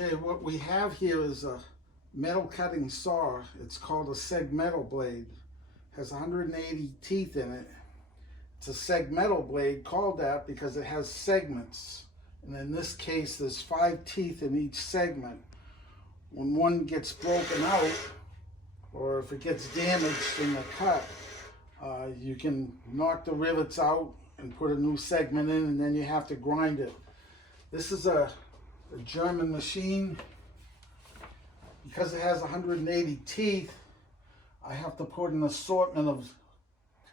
Okay, what we have here is a metal cutting saw. It's called a segmental blade. It has 180 teeth in it. It's a segmental blade, called that because it has segments. And in this case, there's 5 teeth in each segment. When one gets broken out, or if it gets damaged in the cut, you can knock the rivets out and put a new segment in, and then you have to grind it. This is a German machine. Because it has 180 teeth, I have to put an assortment of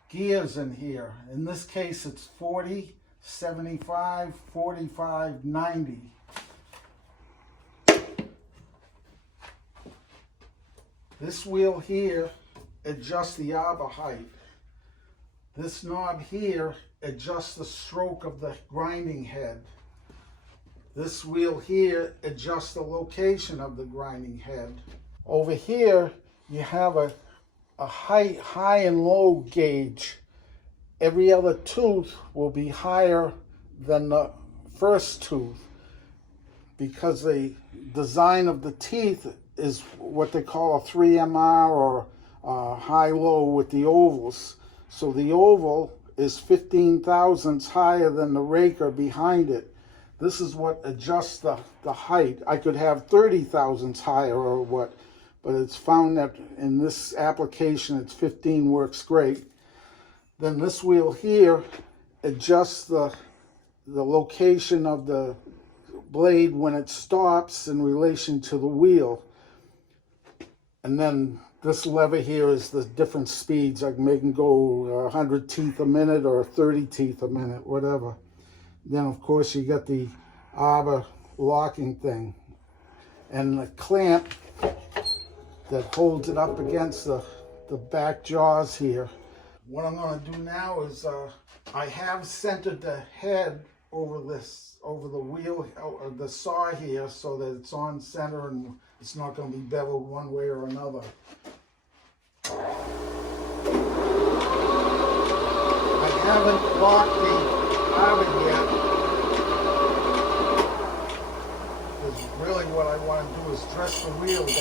gears in here. In this case, it's 40, 75, 45, 90. This wheel here adjusts the arbor height. This knob here adjusts the stroke of the grinding head. This wheel here adjusts the location of the grinding head. Over here, you have a high and low gauge. Every other tooth will be higher than the first tooth because the design of the teeth is what they call a 3MR or high-low with the ovals. So the oval is 15 thousandths higher than the raker behind it. This is what adjusts the height. I could have 30 thousandths higher or what, but it's found that in this application, it's 15 works great. Then this wheel here adjusts the location of the blade when it stops in relation to the wheel. And then this lever here is the different speeds. I can make them go 100 teeth a minute or 30 teeth a minute, whatever. Then, of course, you got the arbor locking thing and the clamp that holds it up against the back jaws here. What I'm going to do now is I have centered the head over the wheel, the saw here, so that it's on center and it's not going to be beveled one way or another. I haven't locked the arbor yet. Really what I want to do is dress the wheel down.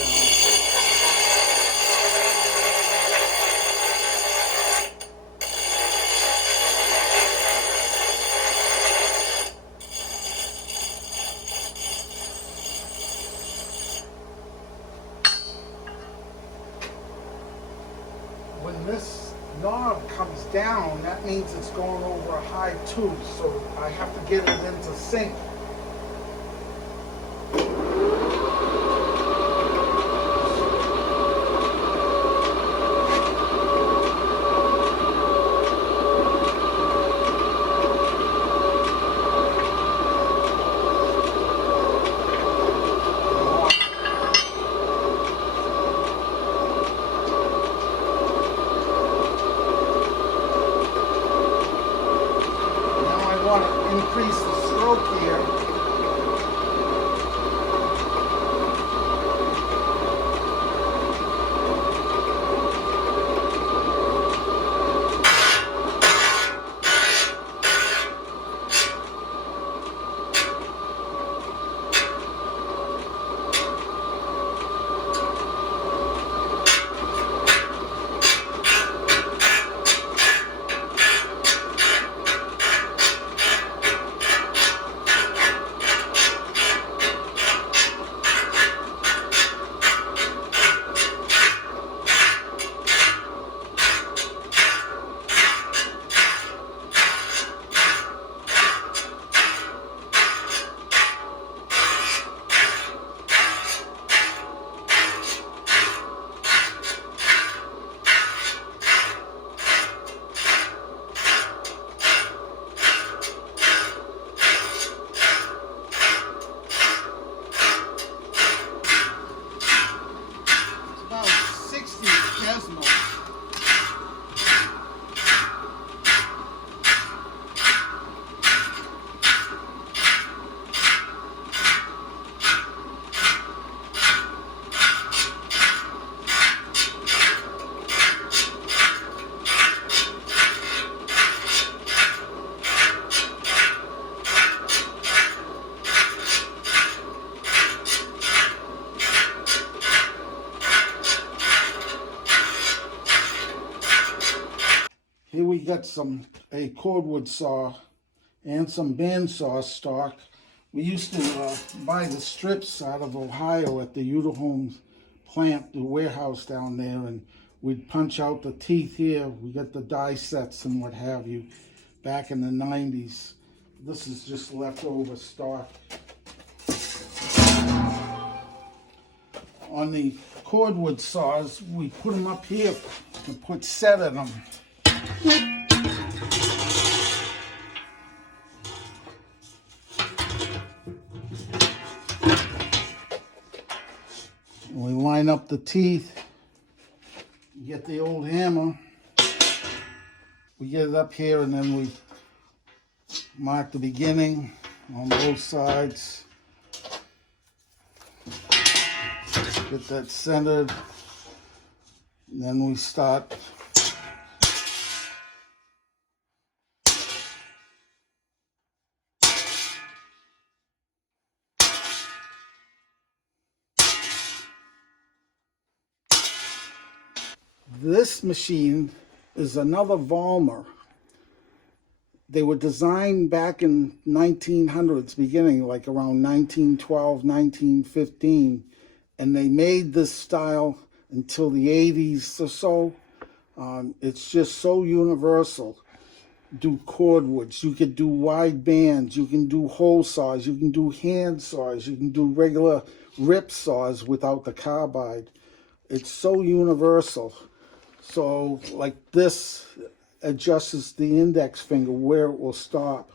When this knob comes down, that means it's going over a high tooth, so I have to get it into sync. Increase the stroke here. got a cordwood saw and some bandsaw stock. We used to buy the strips out of Ohio at the Home plant, the warehouse down there, and we'd punch out the teeth here. We got the die sets and what have you back in the 90s. This is just leftover stock. On the cordwood saws, we put them up here to put set in them. We line up the teeth, get the old hammer, we get it up here, and then we mark the beginning on both sides. Get that centered, and then we start this machine is another Vollmer. They were designed back in 1900s, beginning like around 1912, 1915, and they made this style until the 80s or so. It's just so universal. Do cordwoods, you could do wide bands, you can do hole saws, you can do hand saws, you can do regular rip saws without the carbide. It's so universal. So like this adjusts the index finger where it will stop.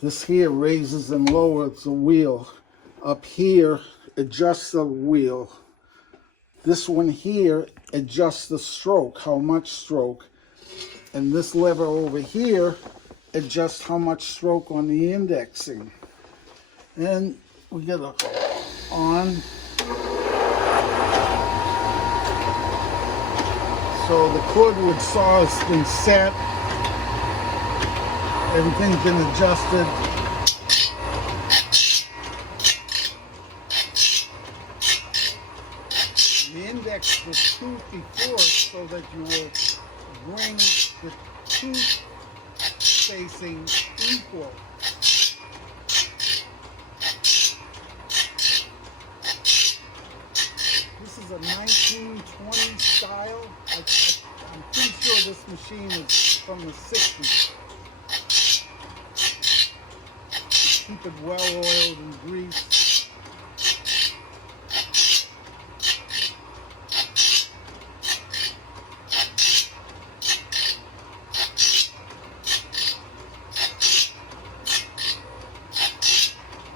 This here raises and lowers the wheel. Up here adjusts the wheel. This one here adjusts the stroke, how much stroke. And this lever over here adjusts how much stroke on the indexing. And we get a on. So the cordwood saw has been set. Everything's been adjusted. You index the tooth before so that you will bring the tooth spacing equal. This is a 1920 style. I'm pretty sure this machine is from the 60s. Keep it well oiled and greased.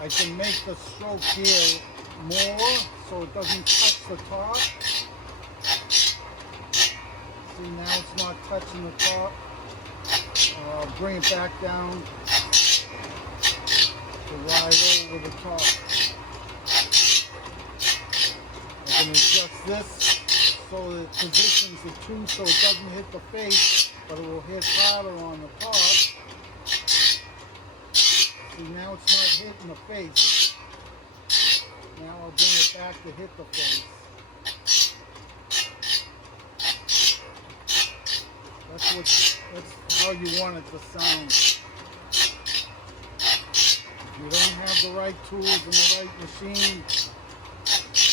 I can make the stroke here more so it doesn't touch the top. See, now it's not touching the top. Bring it back down to ride over the top. I can adjust this so that it positions the tooth so it doesn't hit the face, but it will hit harder on the top. See, now it's not hitting the face. Now I'll bring it back to hit the face. That's how you want it to sound. If you don't have the right tools and the right machine,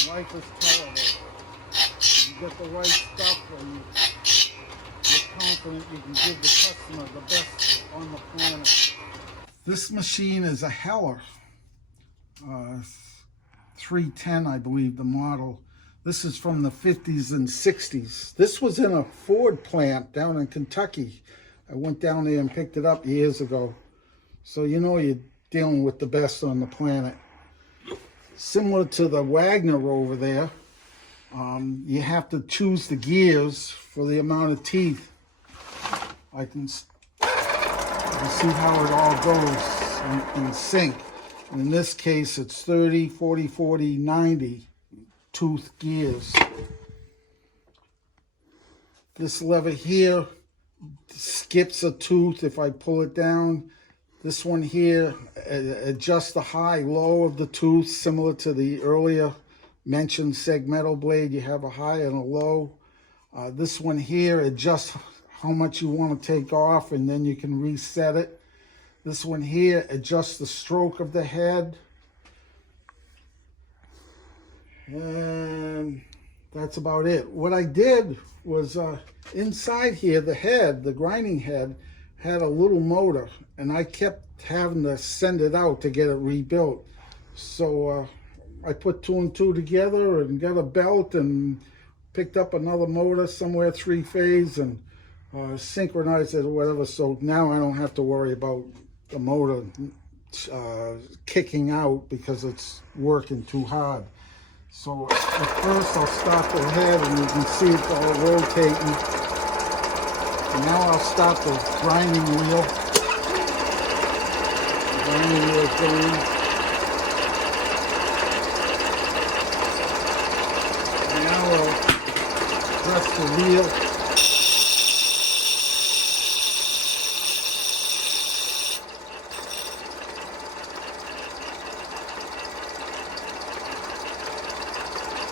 life is terrible. If you get the right stuff and you're confident you can give the customer the best on the planet. This machine is a Heller. 310, I believe, the model. This is from the 50s and 60s. This was in a Ford plant down in Kentucky. I went down there and picked it up years ago. So you know you're dealing with the best on the planet. Similar to the Wagner over there, you have to choose the gears for the amount of teeth. I can see how it all goes in sync. And in this case, it's 30, 40, 40, 90 tooth gears. This lever here skips a tooth if I pull it down. This one here adjusts the high, low of the tooth, similar to the earlier mentioned segmental blade. You have a high and a low. This one here adjusts how much you want to take off, and then you can reset it. This one here adjusts the stroke of the head. And that's about it. What I did was inside here, the head, the grinding head, had a little motor, and I kept having to send it out to get it rebuilt. So I put 2 and 2 together and got a belt and picked up another motor somewhere 3-phase and synchronized it or whatever. So now I don't have to worry about the motor kicking out because it's working too hard. So at first I'll start the head, and you can see it's all rotating. And now I'll start the grinding wheel. The grinding wheel is going. Now I'll press the wheel.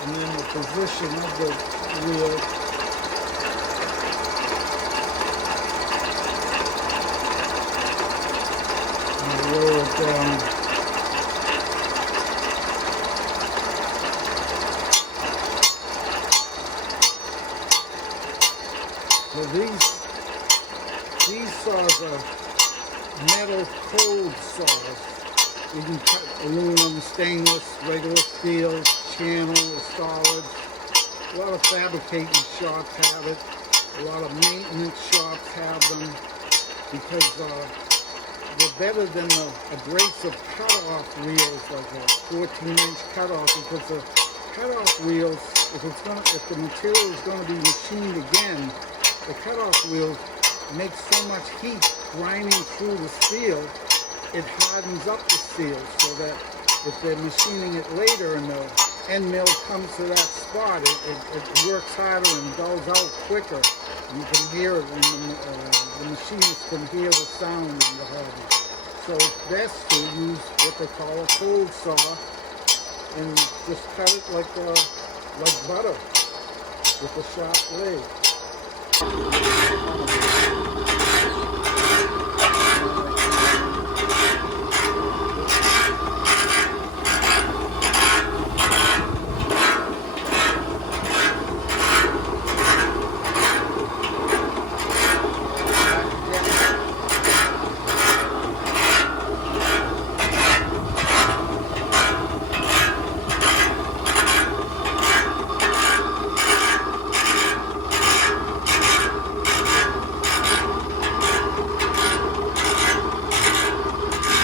And then the position of the wheel. And lower it down. So these saws are metal cold saws. You can cut aluminum, stainless, regular steel, channel, solids. A lot of fabricating shops have it. A lot of maintenance shops have them because they're better than the abrasive cutoff wheels, like a 14-inch cutoff. Because the cutoff wheels, if the material is going to be machined again, the cutoff wheels make so much heat grinding through the steel, it hardens up the steel, so that if they're machining it later and the end mill comes to that spot, it works harder and goes out quicker. You can hear it, and the machinist can hear the sound in the hardness. So it's best to use what they call a cold saw and just cut it like butter with a sharp blade.